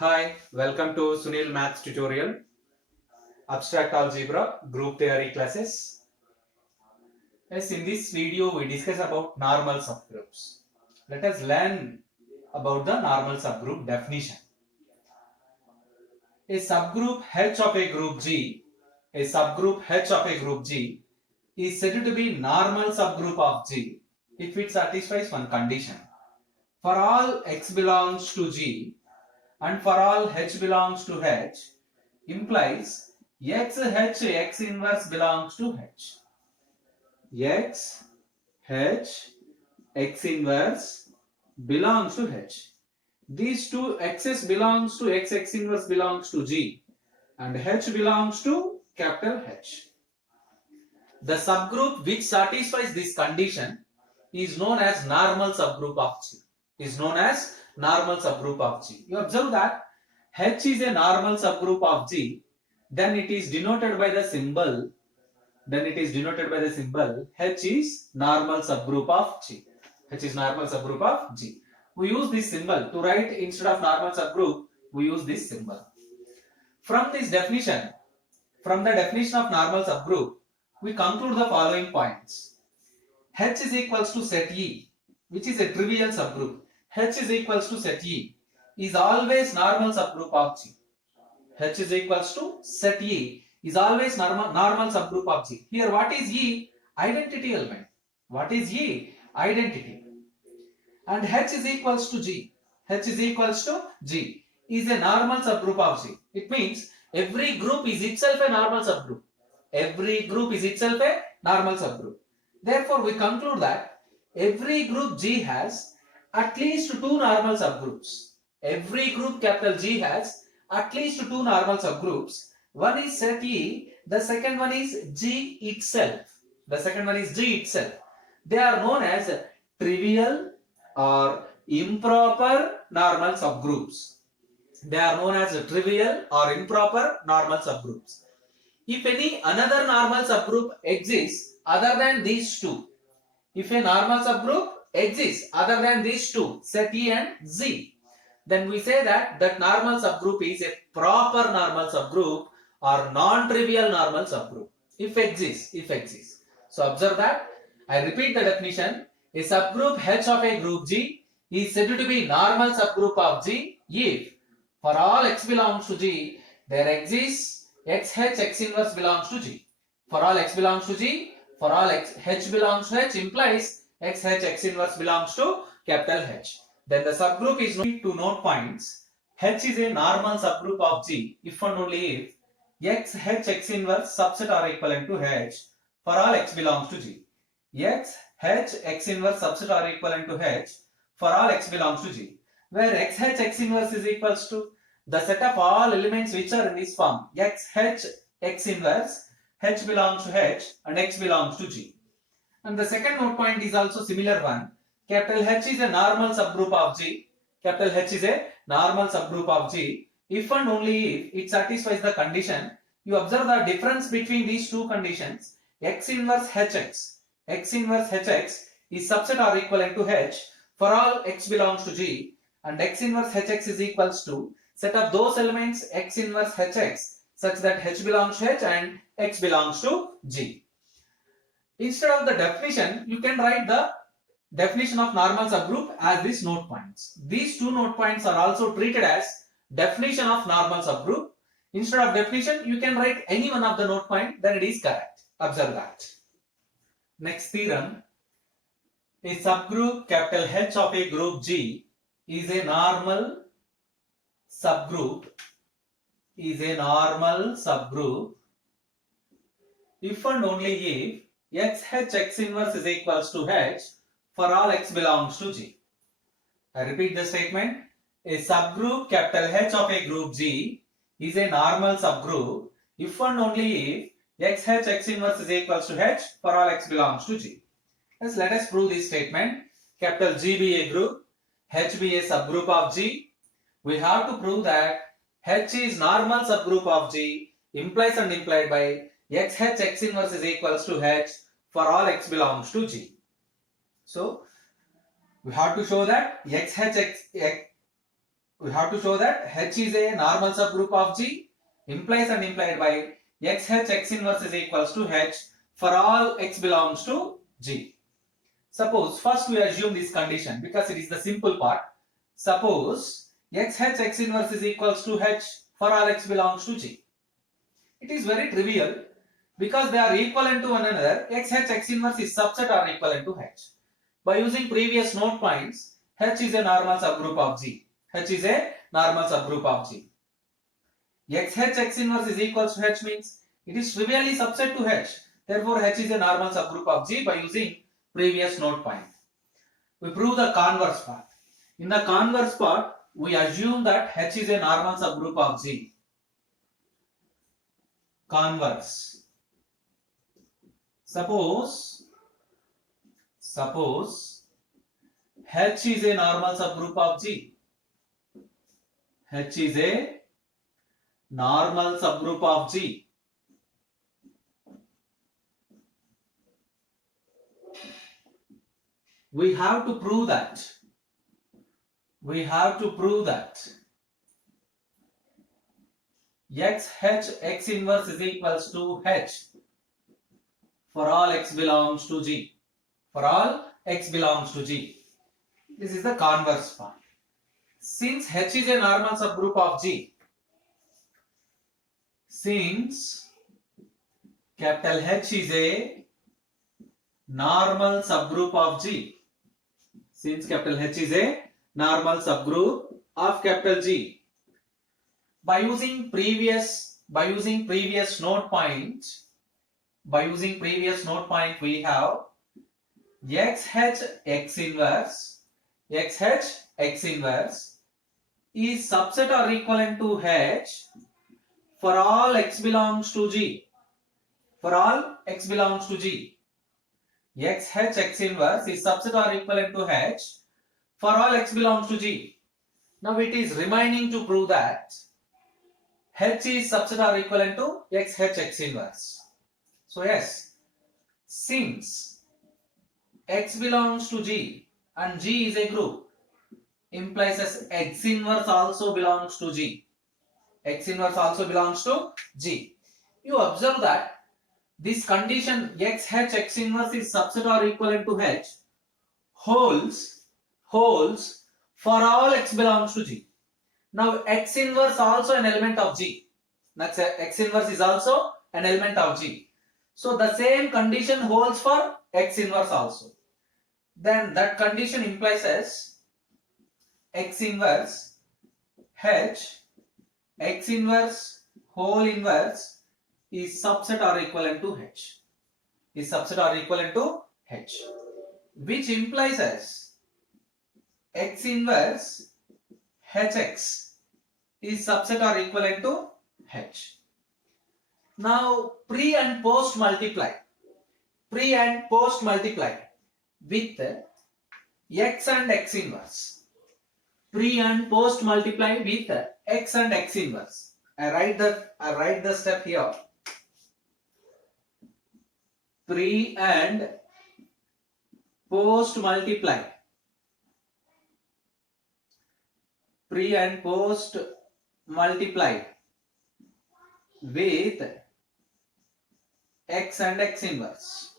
Hi, welcome to Sunil Maths tutorial, Abstract Algebra, Group Theory classes. Yes, in this video we discuss about normal subgroups. Let us learn about the normal subgroup definition. A subgroup H of a group G, a subgroup H of a group G is said to be normal subgroup of G if it satisfies one condition. For all X belongs to G and for all H belongs to H implies X inverse belongs to H. X inverse belongs to H. These two X's belongs to X inverse belongs to G and H belongs to capital H. The subgroup which satisfies this condition is known as normal subgroup of G. You observe that H is a normal subgroup of G, then it is denoted by the symbol. H is normal subgroup of G. We use this symbol to write instead of normal subgroup. We use this symbol. From the definition of normal subgroup, we conclude the following points. H is equals to set E, which is a trivial subgroup. H is equals to set E is always normal subgroup of G. H is equals to set E is always normal subgroup of G. Here what is E? Identity element. And H is equals to G. Is a normal subgroup of G. It means every group is itself a normal subgroup. Therefore, we conclude that every group G has at least two normal subgroups. Every group capital G has at least two normal subgroups. One is set E, the second one is G itself. They are known as trivial or improper normal subgroups. If any another normal subgroup exists other than these two, set E and Z, then we say that normal subgroup is a proper normal subgroup or non-trivial normal subgroup if exists. So observe that. I repeat the definition. A subgroup H of a group G is said to be normal subgroup of G if for all X belongs to G there exists X inverse belongs to G. For all X belongs to G, for all H belongs to H implies X inverse belongs to capital H. Then the subgroup is known to note points. H is a normal subgroup of G if and only if X inverse subset are equivalent to H for all X belongs to G. X inverse subset are equivalent to H for all X belongs to G, where X inverse is equals to the set of all elements which are in this form. X inverse, H belongs to H and X belongs to G. And the second note point is also similar one. Capital H is a normal subgroup of G. If and only if it satisfies the condition. You observe the difference between these two conditions. X inverse Hx is subset or equivalent to H for all X belongs to G, and X inverse Hx is equals to set of those elements X inverse Hx such that H belongs to H and X belongs to G. Instead of the definition, you can write the definition of normal subgroup as these note points. These two note points are also treated as definition of normal subgroup. Instead of definition, you can write any one of the note point, then it is correct. Observe that. Next theorem. A subgroup capital H of a group G is a normal subgroup if and only if X inverse is equals to H for all X belongs to G. I repeat the statement. A subgroup capital H of a group G is a normal subgroup if and only if X inverse is equals to H for all X belongs to G. Let us prove this statement. Capital G be a group, H be a subgroup of G. We have to prove that H is normal subgroup of G implies and implied by X inverse is equals to H for all X belongs to G. So we have to show that we have to show that H is a normal subgroup of G, implies and implied by XH X inverse is equals to H for all X belongs to G. Suppose first we assume this condition because it is the simple part. Suppose XH X inverse is equals to H for all X belongs to G. It is very trivial because they are equivalent to one another. XH X inverse is subset or equivalent to H. By using previous note points, H is a normal subgroup of G. H is a normal subgroup of G. XH X inverse is equals to H means it is trivially subset to H. Therefore, H is a normal subgroup of G by using previous note point. We prove the converse part. In the converse part, we assume that H is a normal subgroup of G. Converse. Suppose H is a normal subgroup of G. H is a normal subgroup of G. We have to prove that. XH X inverse is equals to H for all X belongs to G. For all X belongs to G. This is the converse part. Since H is a normal subgroup of G, since capital H is a normal subgroup of G, since capital H is a normal subgroup of capital G, by using previous note point, we have XH X inverse is subset or equivalent to H for all X belongs to G. For all X belongs to G. XH X inverse is subset or equivalent to H for all X belongs to G. Now it is remaining to prove that H is subset or equivalent to XH X inverse. So yes, since X belongs to G and G is a group, implies as X inverse also belongs to G. X inverse also belongs to G. You observe that this condition XH X inverse is subset or equivalent to H holds for all X belongs to G. Now X inverse also an element of G. Next, X inverse is also an element of G. So the same condition holds for X inverse also. Then that condition implies as X inverse H X inverse whole inverse is subset or equivalent to H. Is subset or equivalent to H. Which implies as X inverse Hx is subset or equivalent to H. Now pre and post multiply with X and X inverse. Pre and post multiply with X and X inverse. I write the step here. Pre and post multiply. Pre and post multiply with X and X inverse.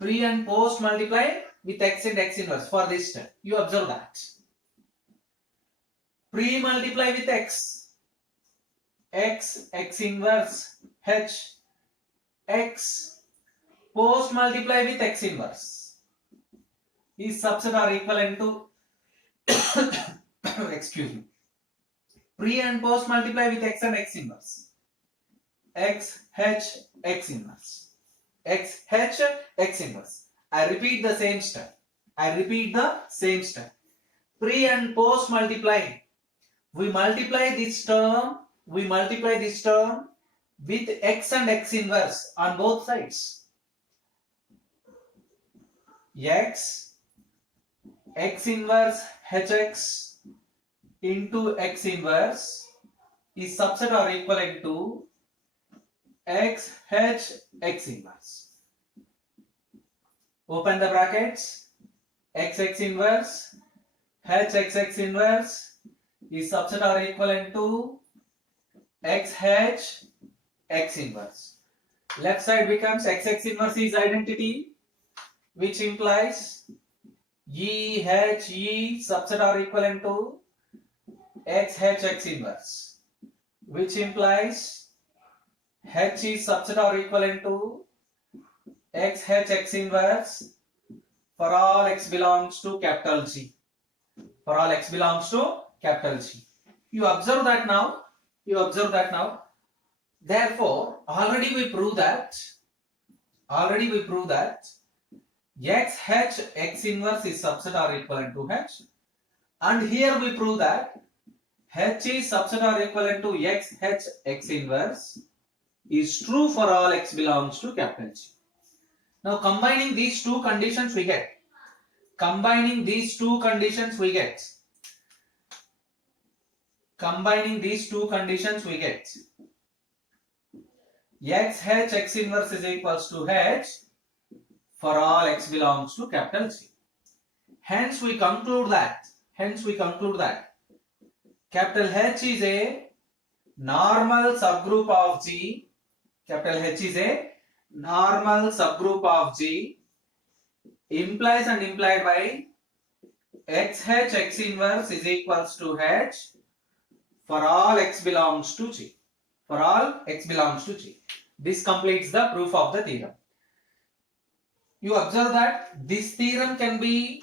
Pre and post multiply with X and X inverse for this step. You observe that. Pre multiply with X. X inverse H. X post multiply with X inverse is subset or equivalent to excuse me. Pre and post multiply with X and X inverse. X H X inverse. X H X inverse. I repeat the same step. Pre and post multiply. We multiply this term with X and X inverse on both sides. X inverse Hx into X inverse is subset or equivalent to X H X inverse. Open the brackets. X inverse H X inverse is subset or equivalent to XH X inverse. Left side becomes XX inverse is identity, which implies EHE subset or equivalent to XH X inverse, which implies H is subset or equivalent to XH X inverse for all X belongs to capital G. For all X belongs to capital G. You observe that now. Therefore, already we prove that XH X inverse is subset or equivalent to H, and here we prove that H is subset or equivalent to XH X inverse is true for all X belongs to capital G. Now combining these two conditions we get. Combining these two conditions we get. XH X inverse is equals to H for all X belongs to capital G. Hence we conclude that capital H is a normal subgroup of G. Capital H is a normal subgroup of G, implies and implied by XH X inverse is equals to H for all X belongs to G. For all X belongs to G. This completes the proof of the theorem. You observe that this theorem can be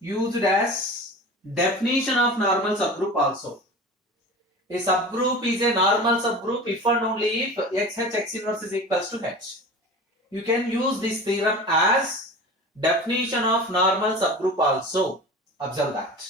used as definition of normal subgroup also. A subgroup is a normal subgroup if and only if XH X inverse is equals to H. You can use this theorem as definition of normal subgroup also. Observe that.